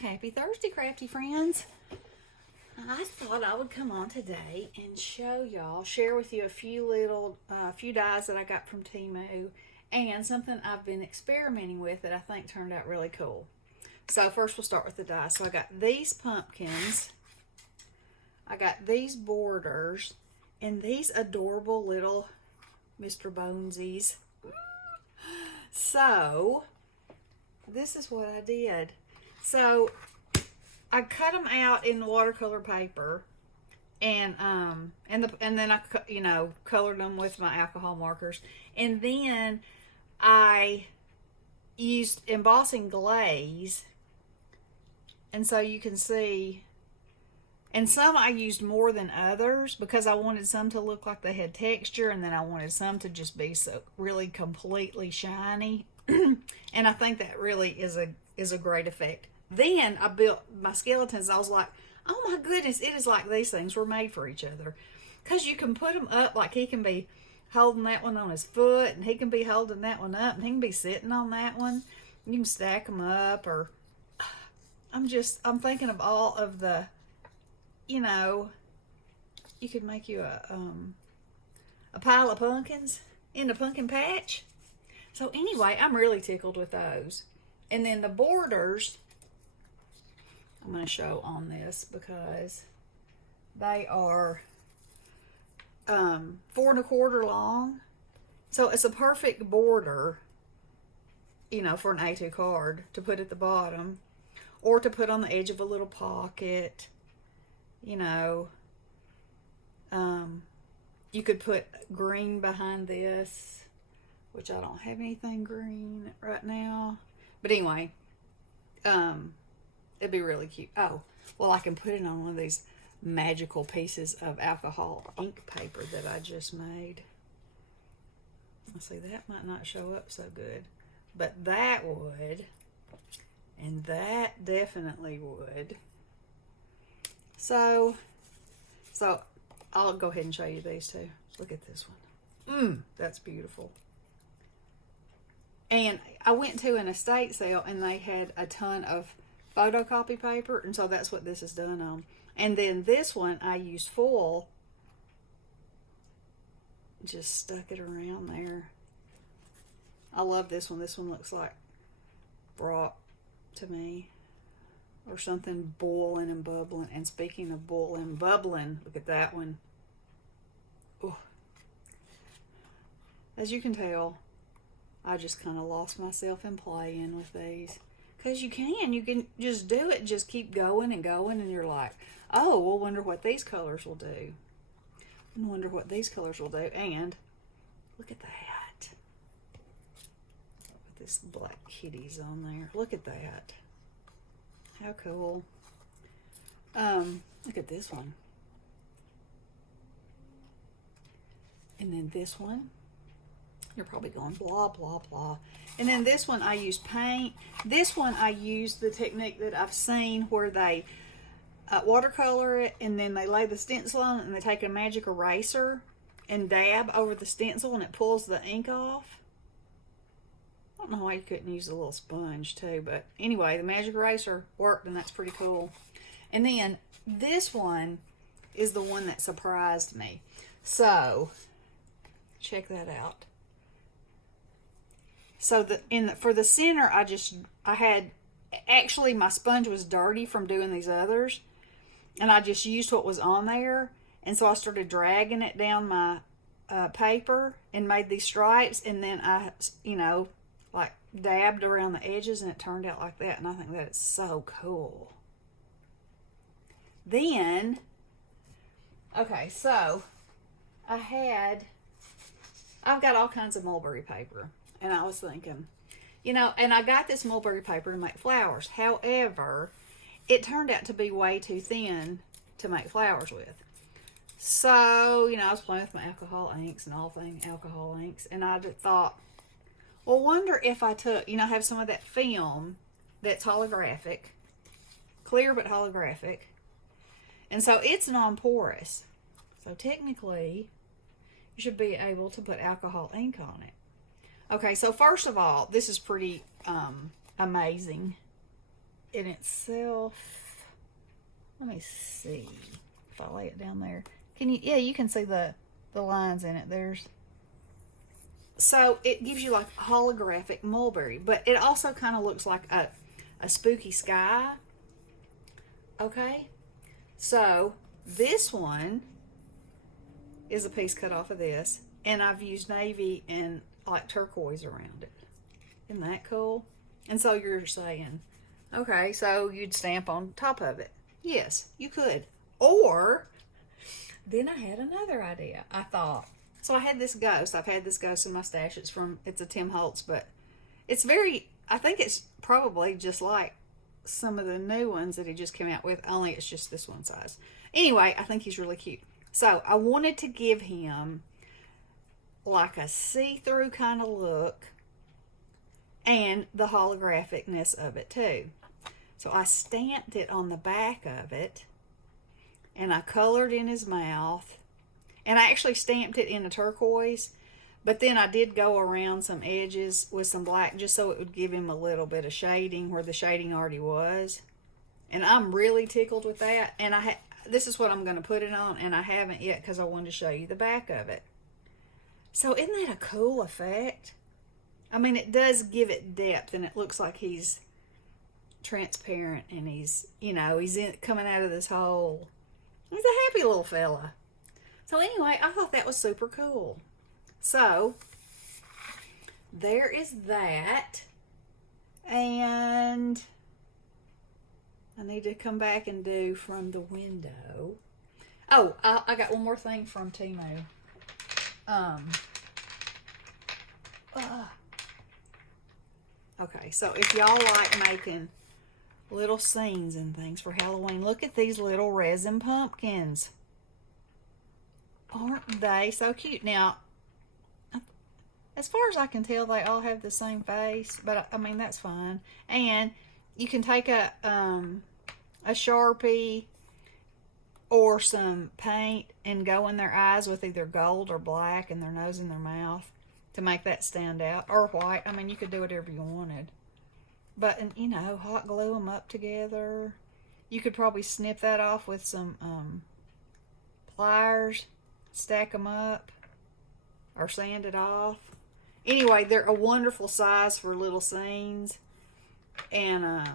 Happy Thursday, Crafty Friends. I thought I would come on today and share with you a few dies that I got from Temu and something I've been experimenting with that I think turned out really cool. So first we'll start with the dies. So I got these pumpkins, I got these borders, and these adorable little Mr. Bonesies. So this is what I did. So I cut them out in watercolor paper, and then I colored them with my alcohol markers, and then I used embossing glaze, and so you can see. And some I used more than others because I wanted some to look like they had texture, and then I wanted some to just be so really completely shiny. And I think that really is a great effect. Then I built my skeletons. I was like, oh my goodness, it is like these things were made for each other. Because you can put them up, like he can be holding that one on his foot, and he can be holding that one up, and he can be sitting on that one. You can stack them up, or I'm thinking of all of the, you could make you a pile of pumpkins in a pumpkin patch. So anyway, I'm really tickled with those. And then the borders, I'm going to show on this because they are 4 1/4 long. So it's a perfect border, for an A2 card to put at the bottom or to put on the edge of a little pocket. You could put green behind this, which I don't have anything green right now. But anyway, it'd be really cute. Oh, well, I can put it on one of these magical pieces of alcohol ink paper that I just made. Let's see, that might not show up so good, but that would, and that definitely would. So I'll go ahead and show you these two. Look at this one. That's beautiful. And I went to an estate sale, and they had a ton of photocopy paper, and so that's what this is done on. And then this one, I used foil. Just stuck it around there. I love this one. This one looks like broth to me, or something boiling and bubbling. And speaking of boiling and bubbling, look at that one. Ooh. As you can tell, I just kind of lost myself in playing with these. Because you can just do it, just keep going and going, and you're like, oh, we'll wonder what these colors will do. And And look at that. With this black kitties on there. Look at that. How cool. Look at this one. And then this one. You're probably going blah, blah, blah. And then this one I use paint. This one I use the technique that I've seen where they watercolor it, and then they lay the stencil on it, and they take a magic eraser and dab over the stencil, and it pulls the ink off. I don't know why you couldn't use a little sponge too, but anyway, the magic eraser worked, and that's pretty cool. And then this one is the one that surprised me. So check that out. So for the center, actually my sponge was dirty from doing these others, and I just used what was on there, and so I started dragging it down my paper and made these stripes, and then I like dabbed around the edges, and it turned out like that, and I think that is so cool. Then, okay, so I've got all kinds of mulberry paper. And I was thinking, and I got this mulberry paper to make flowers. However, it turned out to be way too thin to make flowers with. So, I was playing with my alcohol inks and all things alcohol inks. And I thought, well, wonder if I took, have some of that film that's holographic, clear but holographic. And so it's non-porous. So technically, you should be able to put alcohol ink on it. Okay, so first of all, this is pretty amazing. in itself, let me see if I lay it down there. Can you, yeah, you can see the lines in it. So it gives you like holographic mulberry, but it also kind of looks like a spooky sky. Okay, so this one is a piece cut off of this, and I've used navy and like turquoise around it. Isn't that cool? And so you're saying, okay, so you'd stamp on top of it. Yes, you could. Or, then I had another idea. I thought, so I had this ghost. I've had this ghost in my stash. It's a Tim Holtz, but it's very, I think it's probably just like some of the new ones that he just came out with, only it's just this one size. Anyway, I think he's really cute. So I wanted to give him like a see-through kind of look and the holographicness of it too. So I stamped it on the back of it, and I colored in his mouth, and I actually stamped it in a turquoise, but then I did go around some edges with some black just so it would give him a little bit of shading where the shading already was. And I'm really tickled with that. And this is what I'm going to put it on, and I haven't yet because I wanted to show you the back of it. So isn't that a cool effect? I mean, it does give it depth, and it looks like he's transparent, and he's, you know, coming out of this hole. He's a happy little fella. So anyway, I thought that was super cool. So there is that, and I need to come back and do from the window. Oh, I got one more thing from Temu. Okay, so if y'all like making little scenes and things for Halloween, look at these little resin pumpkins. Aren't they so cute? Now, as far as I can tell, they all have the same face, but I mean, that's fine. And you can take a Sharpie or some paint and go in their eyes with either gold or black, and their nose and their mouth to make that stand out, or white. I mean, you could do whatever you wanted. But, and, you know, hot glue them up together. You could probably snip that off with some pliers, stack them up, or sand it off. Anyway, they're a wonderful size for little scenes. And I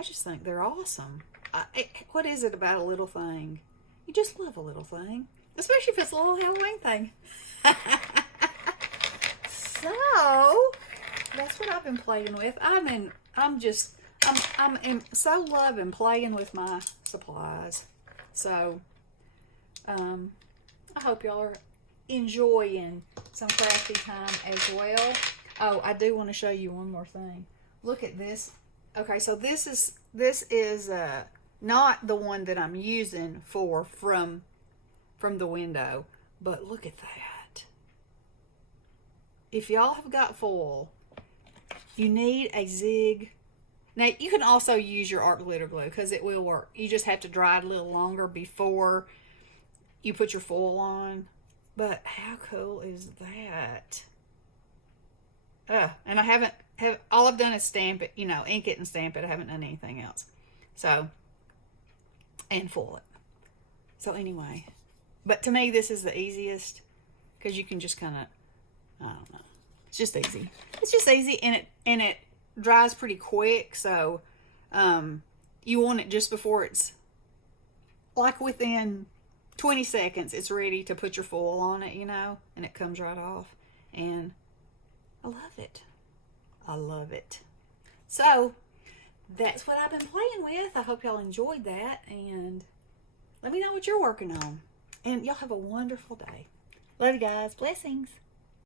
just think they're awesome. What is it about a little thing? You just love a little thing. Especially if it's a little Halloween thing. So, that's what I've been playing with. I'm so loving playing with my supplies. So, I hope y'all are enjoying some crafty time as well. Oh, I do want to show you one more thing. Look at this. Okay, so this is not the one that I'm using from the window, but look at that. If y'all have got foil, you need a zig. Now, you can also use your art glitter glue because it will work. You just have to dry it a little longer before you put your foil on. But how cool is that? And I haven't, all I've done is stamp it, you know, ink it and stamp it. I haven't done anything else. So, and foil it. So anyway, but to me, this is the easiest because you can just kind of, I don't know. It's just easy. It's just easy, and it dries pretty quick. So, you want it just before it's like within 20 seconds. It's ready to put your foil on it, you know, and it comes right off. And I love it. I love it. So, that's what I've been playing with. I hope y'all enjoyed that, and let me know what you're working on. And y'all have a wonderful day. Love you guys. Blessings.